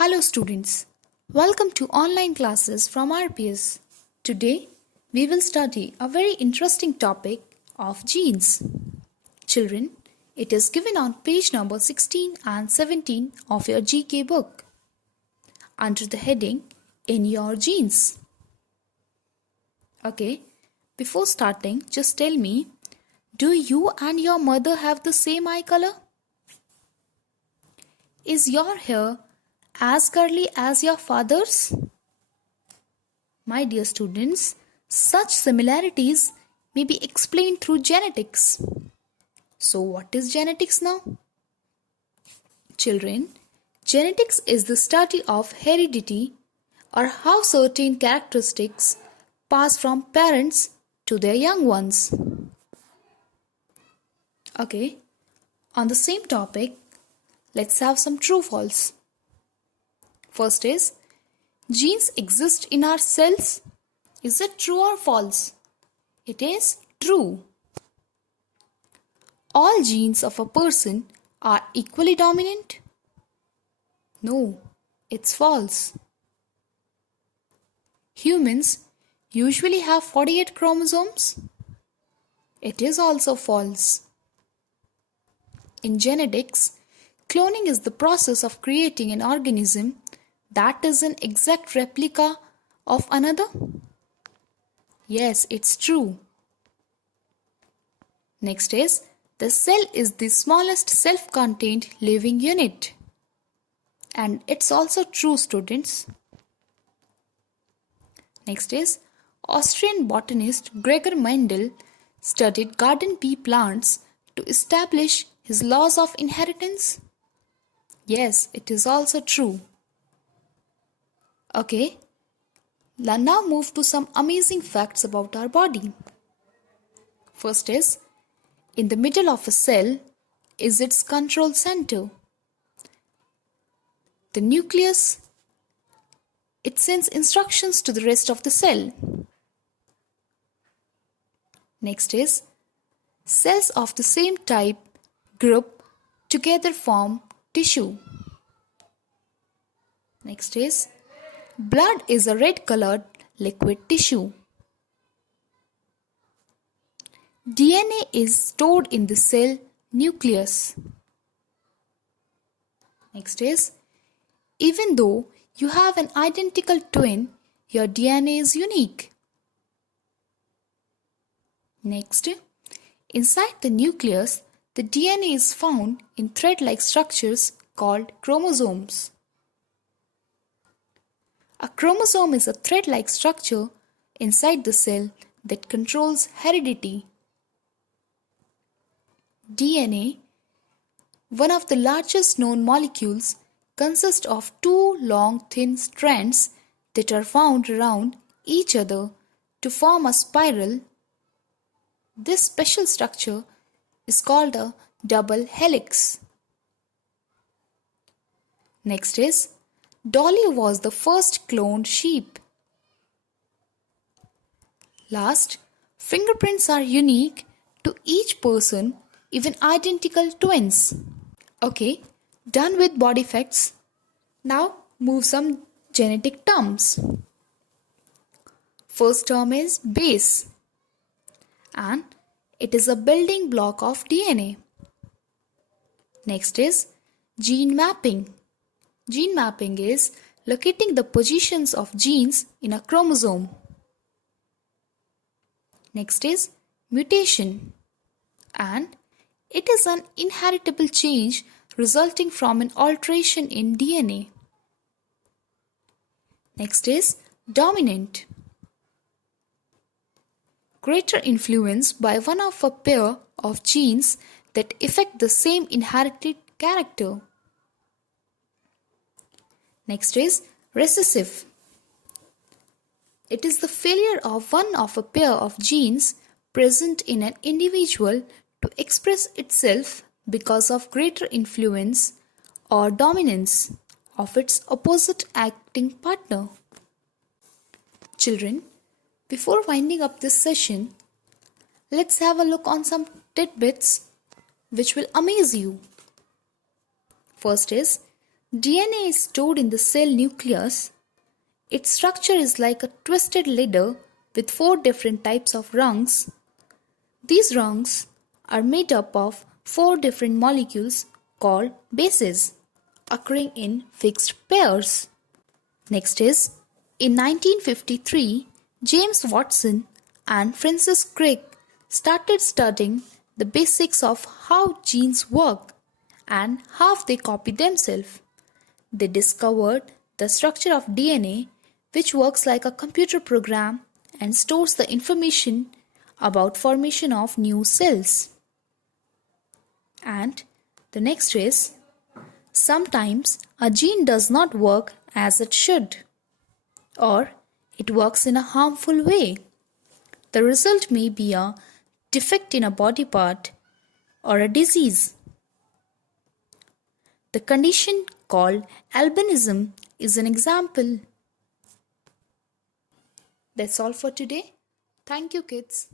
Hello students, welcome to online classes from RPS. Today we will study a very interesting topic of genes. Children, it is given on page number 16 and 17 of your GK book under the heading In Your Genes. Okay, before starting, just tell me, do you and your mother have the same eye color? Is your hair as curly as your father's? My dear students, such similarities may be explained through genetics. So, what is genetics now? Children, genetics is the study of heredity or how certain characteristics pass from parents to their young ones. Okay, on the same topic, let's have some true-false. First is, genes exist in our cells. Is it true or false? It is true. All genes of a person are equally dominant? No, it's false. Humans usually have 48 chromosomes? It is also false. In genetics, cloning is the process of creating an organism that is an exact replica of another? Yes, it's true. Next is, the cell is the smallest self-contained living unit. And it's also true, students. Next is, Austrian botanist Gregor Mendel studied garden pea plants to establish his laws of inheritance. Yes, it is also true. Okay, now move to some amazing facts about our body. First is, in the middle of a cell is its control center. The nucleus, it sends instructions to the rest of the cell. Next is, cells of the same type group together form tissue. Next is, blood is a red-colored liquid tissue. DNA is stored in the cell nucleus. Next is, even though you have an identical twin, your DNA is unique. Next, inside the nucleus, the DNA is found in thread-like structures called chromosomes. A chromosome is a thread-like structure inside the cell that controls heredity. DNA, one of the largest known molecules, consists of two long thin strands that are wound around each other to form a spiral. This special structure is called a double helix. Next is, Dolly was the first cloned sheep. Last, fingerprints are unique to each person, even identical twins. Okay, done with body facts. Now move some genetic terms. First term is base, and it is a building block of DNA. Next is gene mapping. Gene mapping is locating the positions of genes in a chromosome. Next is mutation, and it is an inheritable change resulting from an alteration in DNA. Next is dominant. Greater influence by one of a pair of genes that affect the same inherited character. Next is recessive. It is the failure of one of a pair of genes present in an individual to express itself because of greater influence or dominance of its opposite acting partner. Children, before winding up this session, let's have a look on some tidbits which will amaze you. First is, DNA is stored in the cell nucleus. Its structure is like a twisted ladder with 4 different types of rungs. These rungs are made up of 4 different molecules called bases, occurring in fixed pairs. Next is, in 1953, James Watson and Francis Crick started studying the basics of how genes work and how they copy themselves. They discovered the structure of DNA, which works like a computer program and stores the information about formation of new cells. And the next is, sometimes a gene does not work as it should, or it works in a harmful way. The result may be a defect in a body part or a disease. The condition called albinism is an example. That's all for today. Thank you, kids.